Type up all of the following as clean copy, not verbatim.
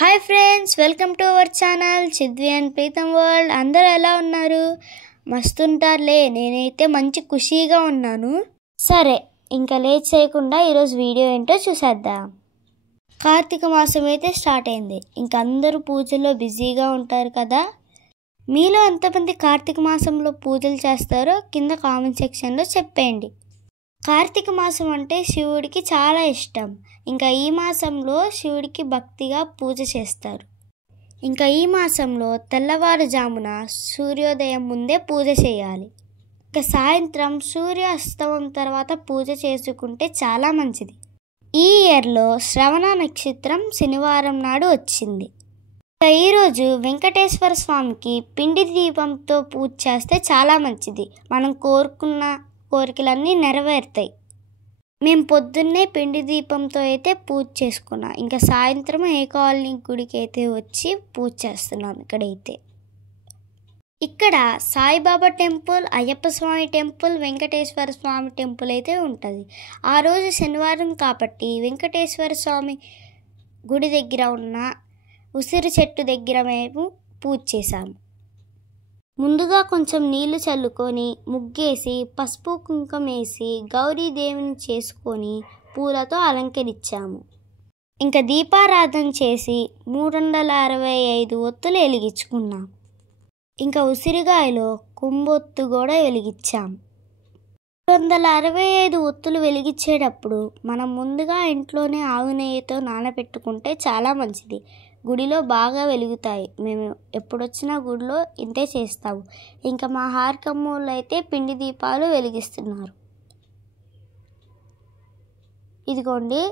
Hi friends, welcome to our channel Chidvi and Preetham world. అందరూ ఎలా ఉన్నారు? మస్తుంటారులే. నేనైతే మంచి ఖుషీగా ఉన్నాను. సరే, ఇంకా లేట్ చేయకుండా ఈరోజు వీడియో ఏంటో చూసేద్దాం. కార్తీక మాసం అయితే స్టార్ట్ అయింది. ఇంక అందరూ పూజల్లో బిజీగా ఉంటారు కదా. మీలో ఎంతమంది కార్తీక మాసంలో పూజలు చేస్తారో కింద కామెంట్ సెక్షన్లో చెప్పేయండి. కార్తీక మాసం అంటే శివుడికి చాలా ఇష్టం. ఇంకా ఈ మాసంలో శివుడికి భక్తిగా పూజ చేస్తారు. ఇంకా ఈ మాసంలో తెల్లవారుజామున సూర్యోదయం ముందే పూజ చేయాలి. ఇంకా సాయంత్రం సూర్యాస్తమం తర్వాత పూజ చేసుకుంటే చాలా మంచిది. ఈ ఇయర్లో శ్రవణ నక్షత్రం శనివారం నాడు వచ్చింది. ఈరోజు వెంకటేశ్వర స్వామికి పిండి దీపంతో పూజ చేస్తే చాలా మంచిది. మనం కోరుకున్న కోరికలన్నీ నెరవేరుతాయి. మేము పొద్దున్నే పిండి దీపంతో అయితే పూజ చేసుకున్నాం. ఇంకా సాయంత్రం ఏ కాలనీ గుడికి అయితే వచ్చి పూజ చేస్తున్నాం. ఇక్కడ సాయిబాబా టెంపుల్, అయ్యప్ప స్వామి టెంపుల్, వెంకటేశ్వర స్వామి టెంపుల్ అయితే ఉంటుంది. ఆ రోజు శనివారం కాబట్టి వెంకటేశ్వర స్వామి గుడి దగ్గర ఉన్న ఉసిరి చెట్టు దగ్గర మేము పూజ చేశాము. ముందుగా కొంచెం నీళ్లు చల్లుకొని ముగ్గేసి పసుపు కుంకుమ వేసి గౌరీదేవిని చేసుకొని పూలతో అలంకరించాము. ఇంకా దీపారాధన చేసి 365 ఒత్తులు వెలిగించుకున్నాం. ఇంకా ఉసిరిగాయలో కుంభొత్తు కూడా వెలిగించాం. 365 ఒత్తులు వెలిగించేటప్పుడు మనం ముందుగా ఇంట్లోనే ఆవు నెయ్యితో నానబెట్టుకుంటే చాలా మంచిది. గుడిలో బాగా వెలుగుతాయి. మేము ఎప్పుడొచ్చినా గుడిలో ఇంతే చేస్తాము. ఇంకా మా హారకమ్మలు అయితే పిండి దీపాలు వెలిగిస్తున్నారు. ఇదిగోండి,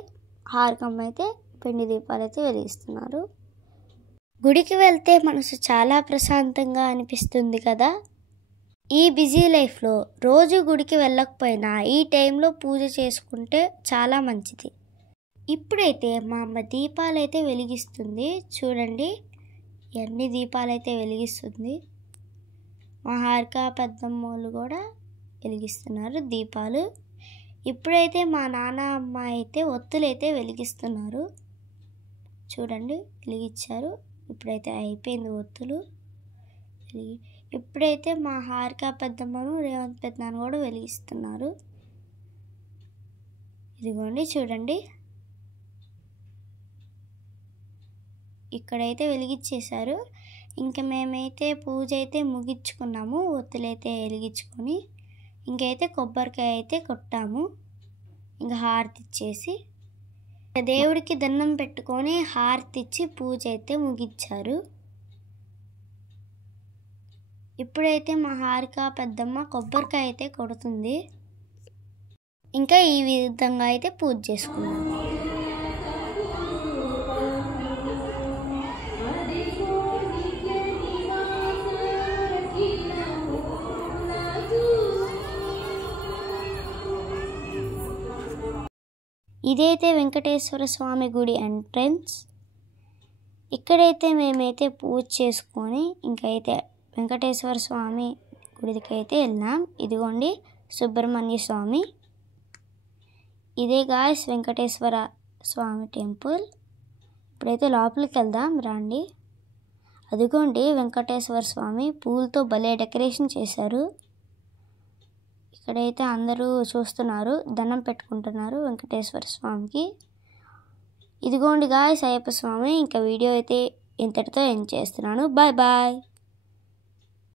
హారకమ్మ అయితే పిండి దీపాలు అయితే వెలిగిస్తున్నారు. గుడికి వెళ్తే మనసు చాలా ప్రశాంతంగా అనిపిస్తుంది కదా. ఈ బిజీ లైఫ్లో రోజు గుడికి వెళ్ళకపోయినా ఈ టైంలో పూజ చేసుకుంటే చాలా మంచిది. ఇప్పుడైతే మా అమ్మ దీపాలు అయితే వెలిగిస్తుంది. చూడండి, ఎన్ని దీపాలు అయితే వెలిగిస్తుంది. మా హారిక పెద్దమ్మోళ్ళు కూడా వెలిగిస్తున్నారు దీపాలు. ఇప్పుడైతే మా నాన్న అమ్మ అయితే ఒత్తులు అయితే వెలిగిస్తున్నారు. చూడండి, వెలిగించారు. ఇప్పుడైతే అయిపోయింది ఒత్తులు. ఇప్పుడైతే మా హారిక పెద్దమ్మను రేవంత్ పెద్దనాన్న కూడా వెలిగిస్తున్నారు. ఇదిగోండి, చూడండి, ఇక్కడైతే వెలిగించేశారు. ఇంకా మేమైతే పూజ అయితే ముగించుకున్నాము. ఒత్తులైతే వెలిగించుకొని ఇంకైతే కొబ్బరికాయ అయితే కొట్టాము. ఇంకా హారతి ఇచ్చేసి దేవుడికి దండం పెట్టుకొని హారతి ఇచ్చి పూజ అయితే ముగించారు. ఇప్పుడైతే మా హారిక పెద్దమ్మ కొబ్బరికాయ అయితే కొడుతుంది. ఇంకా ఈ విధంగా అయితే పూజ చేసుకున్నాము. ఇదైతే వెంకటేశ్వర స్వామి గుడి ఎంట్రన్స్. ఇక్కడైతే మేమైతే పూజ చేసుకొని ఇంకైతే వెంకటేశ్వర స్వామి గుడికి అయితే వెళ్ళాం. ఇదిగోండి సుబ్రహ్మణ్య స్వామి. ఇదే గాయస్ వెంకటేశ్వర స్వామి టెంపుల్. ఇప్పుడైతే లోపలికి వెళ్దాం రండి. అదిగోండి వెంకటేశ్వర స్వామి పూలతో భలే డెకరేషన్ చేశారు. ఇక్కడైతే అందరూ చూస్తున్నారు, దండం పెట్టుకుంటున్నారు వెంకటేశ్వర స్వామికి. ఇదిగోండి గాయ్స్ అయ్యప్ప స్వామి. ఇంకా వీడియో అయితే ఇంతటితో ఎండ్ చేస్తున్నాను. Bye bye.